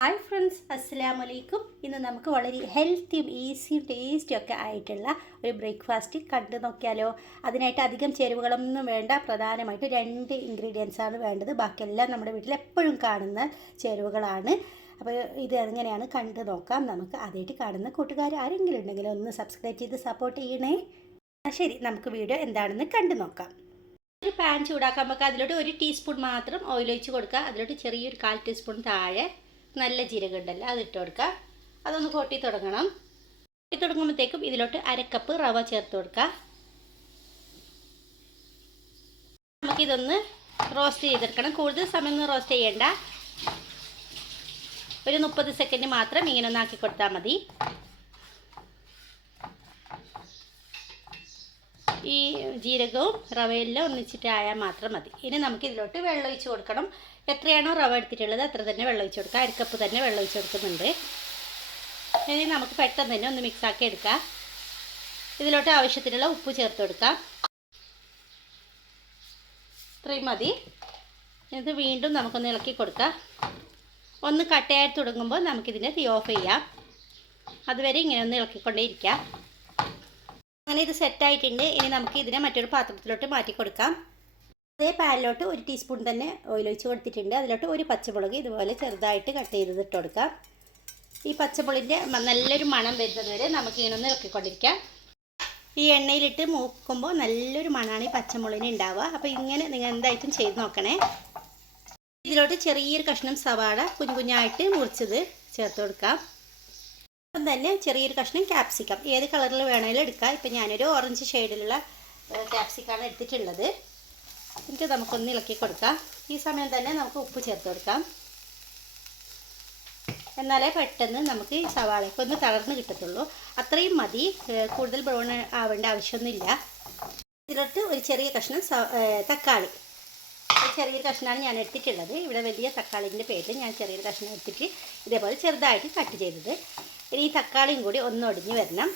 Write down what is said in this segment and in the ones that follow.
Hi friends, അസ്സലാമു അലൈക്കും. ഇന്ന് നമുക്ക് വളരെ ഹെൽത്തിയും ഈസിയും ടേസ്റ്റിയും ഒക്കെ ആയിട്ടുള്ള ഒരു ബ്രേക്ക്ഫാസ്റ്റ് കണ്ടു നോക്കിയാലോ. അതിനായിട്ട് അധികം ചേരുവകളൊന്നും വേണ്ട. പ്രധാനമായിട്ട് 2 ഇൻഗ്രീഡിയൻസ് ആണ് വേണ്ടത്. ബാക്കിയെല്ലാം നമ്മുടെ വീട്ടിൽ എപ്പോഴും കാണുന്ന ചേരുവകളാണ്. അപ്പോൾ ഇത് എങ്ങനെയാണ് കണ്ടു നോക്കാം നമുക്ക്. ആദ്യമായിട്ട് കാണുന്ന കൂട്ടുകാർ ആരെങ്കിലും ഉണ്ടെങ്കിൽ ഒന്ന് സബ്സ്ക്രൈബ് ചെയ്ത് സപ്പോർട്ട് ചെയ്യണേ. ശരി, നമുക്ക് വീഡിയോ എന്താണെന്ന് കണ്ടു നോക്കാം. ഒരു പാൻ ചൂടാക്കാൻ വെക്കുക. അതിലോട്ട് 1 ടീസ്പൂൺ മാത്രം ഓയിൽ ഒഴിച്ച് കൊടുക്കുക. അതിലോട്ട് ചെറിയൊരു 1/4 ടീസ്പൂൺ താഴെ നല്ല ജീരകം ഉണ്ടല്ലോ അതിട്ട് കൊടുക്കുക. അതൊന്ന് പൊട്ടി തുടങ്ങണം. പൊട്ടി തുടങ്ങുമ്പോഴത്തേക്കും ഇതിലോട്ട് 1/2 കപ്പ് റവ ചേർത്ത് കൊടുക്കുക. നമുക്കിതൊന്ന് റോസ്റ്റ് ചെയ്തെടുക്കണം. കൂടുതൽ സമയമൊന്നും റോസ്റ്റ് ചെയ്യേണ്ട. ഒരു 30 സെക്കൻഡ് മാത്രം ഇങ്ങനെ ഒന്ന് ആക്കി കൊടുത്താൽ മതി. ഈ ജീരകവും റവയെല്ലാം ഒന്നിച്ചിട്ട് ആയാൽ മാത്രം മതി. ഇനി നമുക്കിതിലോട്ട് വെള്ളം ഒഴിച്ച് കൊടുക്കണം. എത്രയാണോ റവ എടുത്തിട്ടുള്ളത് അത്ര തന്നെ വെള്ളം ഒഴിച്ച് കൊടുക്കുക. 1/2 കപ്പ് തന്നെ വെള്ളം ഒഴിച്ച് കൊടുക്കുന്നുണ്ട്. ഇനി നമുക്ക് പെട്ടെന്ന് തന്നെ ഒന്ന് മിക്സാക്കി എടുക്കാം. ഇതിലോട്ട് ആവശ്യത്തിനുള്ള ഉപ്പ് ചേർത്ത് കൊടുക്കാം. ഇത്രയും മതി. ഇത് വീണ്ടും നമുക്കൊന്ന് ഇളക്കി കൊടുക്കാം. ഒന്ന് കട്ടയായി തുടങ്ങുമ്പോൾ നമുക്കിതിനെ തീ ഓഫ് ചെയ്യാം. അതുവരെ ഇങ്ങനെ ഒന്ന് ഇളക്കിക്കൊണ്ടേയിരിക്കാം. അങ്ങനെ ഇത് സെറ്റായിട്ടുണ്ട്. ഇനി നമുക്ക് ഇതിനെ മറ്റൊരു പാത്രത്തിലോട്ട് മാറ്റി കൊടുക്കാം. അതേ പാനിലോട്ട് 1 ടീസ്പൂൺ തന്നെ ഓയിൽ ഒഴിച്ച് കൊടുത്തിട്ടുണ്ട്. അതിലോട്ട് 1 പച്ചമുളക് ഇതുപോലെ ചെറുതായിട്ട് കട്ട് ചെയ്ത് ഇട്ട് കൊടുക്കാം. ഈ പച്ചമുളകിൻ്റെ നല്ലൊരു മണം വരുന്നത് വരെ നമുക്ക് ഇങ്ങനെ ഒന്ന് ഇളക്കിക്കൊണ്ടിരിക്കാം. ഈ എണ്ണയിലിട്ട് മൂക്കുമ്പോൾ നല്ലൊരു മണമാണ് ഈ പച്ചമുളകിന് ഉണ്ടാവുക. അപ്പോൾ ഇങ്ങനെ നിങ്ങൾ എന്തായിട്ടും ചെയ്ത് നോക്കണേ. ഇതിലോട്ട് ചെറിയൊരു കഷ്ണം സവാള കുഞ്ഞായിട്ട് മുറിച്ചത് ചേർത്ത് കൊടുക്കാം. അപ്പം തന്നെ ചെറിയൊരു കഷ്ണം ക്യാപ്സിക്കം ഏത് കളറിൽ വേണമെങ്കിലും എടുക്കാം. ഇപ്പം ഞാനൊരു ഓറഞ്ച് ഷെയ്ഡിലുള്ള ക്യാപ്സിക്കാണ് എടുത്തിട്ടുള്ളത്. എന്നിട്ട് നമുക്കൊന്ന് ഇളക്കി കൊടുക്കാം. ഈ സമയം തന്നെ നമുക്ക് ഉപ്പ് ചേർത്ത് കൊടുക്കാം. എന്നാലേ പെട്ടെന്ന് നമുക്ക് ഈ സവാളയൊക്കെ ഒന്ന് തളർന്ന് കിട്ടത്തുള്ളൂ. അത്രയും മതി. കൂടുതൽ ബ്രൗൺ ആവേണ്ട ആവശ്യമൊന്നുമില്ല. ഇതിലോട്ട് ഒരു ചെറിയ കഷ്ണം തക്കാളി, ചെറിയൊരു കഷ്ണമാണ് ഞാൻ എടുത്തിട്ടുള്ളത്. ഇവിടെ വലിയ തക്കാളിൻ്റെ പേരിൽ ഞാൻ ചെറിയൊരു കഷ്ണം എടുത്തിട്ട് ഇതേപോലെ ചെറുതായിട്ട് കട്ട് ചെയ്തത്. ഇനി ഈ തക്കാളിയും കൂടി ഒന്ന് ഒടിഞ്ഞ് വരണം.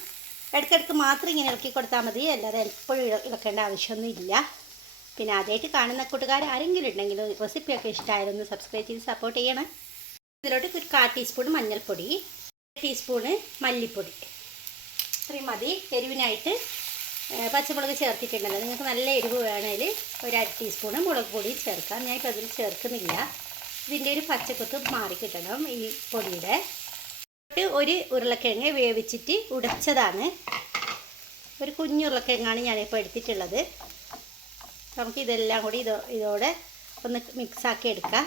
ഇടയ്ക്കിടയ്ക്ക് മാത്രം ഇങ്ങനെ ഇളക്കി കൊടുത്താൽ മതി. അല്ലാതെ എപ്പോഴും ഇളക്കേണ്ട ആവശ്യമൊന്നുമില്ല. പിന്നെ ആദ്യമായിട്ട് കാണുന്ന കൂട്ടുകാർ ആരെങ്കിലും ഉണ്ടെങ്കിൽ റെസിപ്പിയൊക്കെ ഇഷ്ടമായിരുന്നു സബ്സ്ക്രൈബ് ചെയ്ത് സപ്പോർട്ട് ചെയ്യണം. ഇതിലോട്ട് ഒരു 1/4 ടീസ്പൂൺ മഞ്ഞൾപ്പൊടി, 1 ടീസ്പൂണ് മല്ലിപ്പൊടി, ഇത്രയും മതി. എരിവിനായിട്ട് പച്ചമുളക് ചേർത്തിട്ടുണ്ടല്ലോ. നിങ്ങൾക്ക് നല്ല എരിവ് വേണമെങ്കിൽ ഒരു 1/2 ടീസ്പൂണ് മുളക് പൊടി ചേർക്കാം. ഞാനിപ്പോൾ അതിൽ ചേർക്കുന്നില്ല. ഇതിൻ്റെ ഒരു പച്ചക്കുത്ത് മാറിക്കിട്ടണം ഈ പൊടിയുടെ. ഒരു ഉരുളക്കിഴങ്ങ് വേവിച്ചിട്ട് ഉടച്ചതാണ്. ഒരു കുഞ്ഞു ഉരുളക്കിഴങ്ങാണ് ഞാനിപ്പോൾ എടുത്തിട്ടുള്ളത്. നമുക്ക് ഇതെല്ലാം കൂടി ഇതോടെ ഒന്ന് മിക്സാക്കി എടുക്കാം.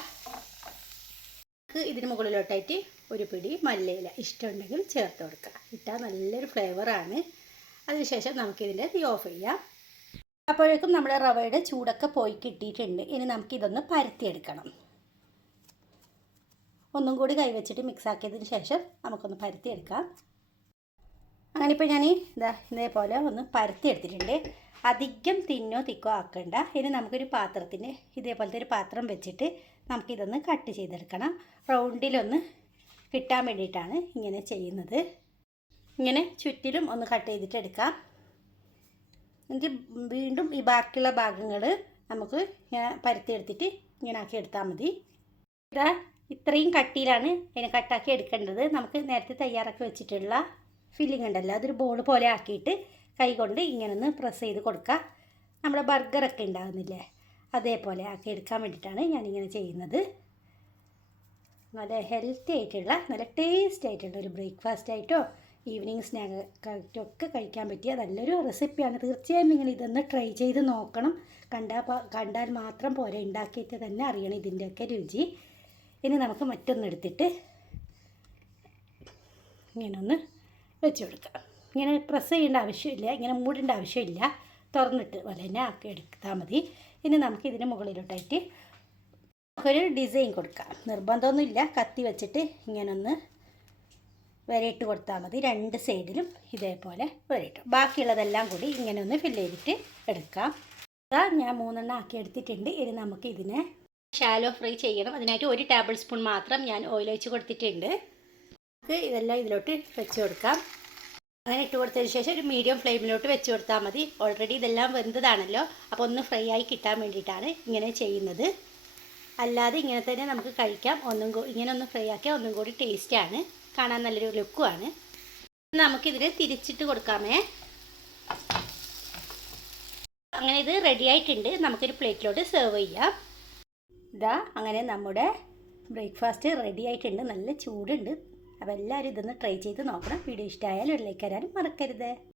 ഇതിന് മുകളിലോട്ടായിട്ട് ഒരു പിടി മല്ലിയില ഇഷ്ടമുണ്ടെങ്കിൽ ചേർത്ത് കൊടുക്കുക. ഇട്ടാൽ നല്ലൊരു ഫ്ലേവറാണ്. അതിനുശേഷം നമുക്കിതിൻ്റെ തീ ഓഫ് ചെയ്യാം. അപ്പോഴേക്കും നമ്മുടെ റവയുടെ ചൂടൊക്കെ പോയി കിട്ടിയിട്ടുണ്ട്. ഇനി നമുക്കിതൊന്ന് പരത്തിയെടുക്കണം. ഒന്നും കൂടി കൈവച്ചിട്ട് മിക്സാക്കിയതിന് ശേഷം നമുക്കൊന്ന് പരത്തിയെടുക്കാം. അങ്ങനെ ഇപ്പോൾ ഞാൻ ഇതേപോലെ ഒന്ന് പരത്തിയെടുത്തിട്ടുണ്ട്. അധികം തിന്നോ തിക്കോ ആക്കണ്ട. ഇനി നമുക്കൊരു പാത്രത്തിന് ഇതേപോലത്തെ ഒരു പാത്രം വെച്ചിട്ട് നമുക്കിതൊന്ന് കട്ട് ചെയ്തെടുക്കണം. റൗണ്ടിലൊന്ന് കിട്ടാൻ വേണ്ടിയിട്ടാണ് ഇങ്ങനെ ചെയ്യുന്നത്. ഇങ്ങനെ ചുറ്റിലും ഒന്ന് കട്ട് ചെയ്തിട്ട് എടുക്കാം. എന്നിട്ട് വീണ്ടും ഈ ബാക്കിയുള്ള ഭാഗങ്ങൾ നമുക്ക് പരത്തിയെടുത്തിട്ട് ഇങ്ങനെ ആക്കി എടുത്താൽ മതി. ഇത്രയും കട്ടിയിലാണ് ഇതിനെ കട്ടാക്കി എടുക്കേണ്ടത്. നമുക്ക് നേരത്തെ തയ്യാറാക്കി വെച്ചിട്ടുള്ള ഫില്ലിംഗ് ഉണ്ടല്ലോ, അതൊരു ബോൾ പോലെ ആക്കിയിട്ട് കൈകൊണ്ട് ഇങ്ങനെ ഒന്ന് പ്രസ് ചെയ്ത് കൊടുക്കുക. നമ്മുടെ ബർഗറൊക്കെ ഉണ്ടാകുന്നില്ലേ, അതേപോലെ ആക്കി എടുക്കാൻ വേണ്ടിയിട്ടാണ് ഞാനിങ്ങനെ ചെയ്യുന്നത്. നല്ല ഹെൽത്തി ആയിട്ടുള്ള നല്ല ടേസ്റ്റ് ആയിട്ടുള്ള ഒരു ബ്രേക്ക്ഫാസ്റ്റ് ആയിട്ടോ ഈവനിങ് സ്നാക്കായിട്ടോ ഒക്കെ കഴിക്കാൻ പറ്റിയ നല്ലൊരു റെസിപ്പിയാണ്. തീർച്ചയായും നിങ്ങൾ ഇതൊന്ന് ട്രൈ ചെയ്ത് നോക്കണം. കണ്ടാൽ മാത്രം പോരെ, ഉണ്ടാക്കിയിട്ട് തന്നെ അറിയണം ഇതിൻ്റെയൊക്കെ രുചി. ഇനി നമുക്ക് മറ്റൊന്നെടുത്തിട്ട് ഇങ്ങനെ ഒന്ന് വെച്ച് കൊടുക്കാം. ഇങ്ങനെ പ്രസ് ചെയ്യേണ്ട ആവശ്യമില്ല, ഇങ്ങനെ മൂടേണ്ട ആവശ്യമില്ല. തുറന്നിട്ട് പോലെ തന്നെ ആക്കി എടുത്താൽ മതി. ഇനി നമുക്ക് ഇതിന് മുകളിലോട്ടായിട്ട് ഒരു ഡിസൈൻ കൊടുക്കാം. നിർബന്ധമൊന്നുമില്ല. കത്തി വെച്ചിട്ട് ഇങ്ങനൊന്ന് വരയിട്ട് കൊടുത്താൽ മതി. 2 സൈഡിലും ഇതേപോലെ വരയിട്ടു. ബാക്കിയുള്ളതെല്ലാം കൂടി ഇങ്ങനെ ഒന്ന് ഫില്ല് ചെയ്തിട്ട് എടുക്കാം. ഞാൻ 3 എണ്ണം ആക്കി എടുത്തിട്ടുണ്ട്. ഇനി നമുക്ക് ഇതിനെ ഷാലോ ഫ്രൈ ചെയ്യണം. അതിനായിട്ട് 1 ടേബിൾ സ്പൂൺ മാത്രം ഞാൻ ഓയിൽ ഒഴിച്ച് കൊടുത്തിട്ടുണ്ട്. നമുക്ക് ഇതെല്ലാം ഇതിലോട്ട് വെച്ച് കൊടുക്കാം. അങ്ങനെ ഇട്ട് കൊടുത്തതിന് ശേഷം ഒരു മീഡിയം ഫ്ലെയിമിലോട്ട് വെച്ച് കൊടുത്താൽ മതി. ഓൾറെഡി ഇതെല്ലാം വെന്തതാണല്ലോ, അപ്പോൾ ഒന്ന് ഫ്രൈ ആയി കിട്ടാൻ വേണ്ടിയിട്ടാണ് ഇങ്ങനെ ചെയ്യുന്നത്. അല്ലാതെ ഇങ്ങനെ തന്നെ നമുക്ക് കഴിക്കാം. ഇങ്ങനെ ഒന്ന് ഫ്രൈ ആക്കിയാൽ ഒന്നും കൂടി ടേസ്റ്റാണ്, കാണാൻ നല്ലൊരു ലുക്കുമാണ്. നമുക്കിതിൽ തിരിച്ചിട്ട് കൊടുക്കാമേ. അങ്ങനെ ഇത് റെഡി ആയിട്ടുണ്ട്. നമുക്കൊരു പ്ലേറ്റിലോട്ട് സെർവ് ചെയ്യാം. ഇതാ അങ്ങനെ നമ്മുടെ ബ്രേക്ക്ഫാസ്റ്റ് റെഡി ആയിട്ടുണ്ട്. നല്ല ചൂടുണ്ട്. അപ്പോൾ എല്ലാവരും ഇതൊന്ന് ട്രൈ ചെയ്ത് നോക്കണം. വീഡിയോ ഇഷ്ടമായാലും ഒരു ലൈക്ക് തരാനും മറക്കരുത്.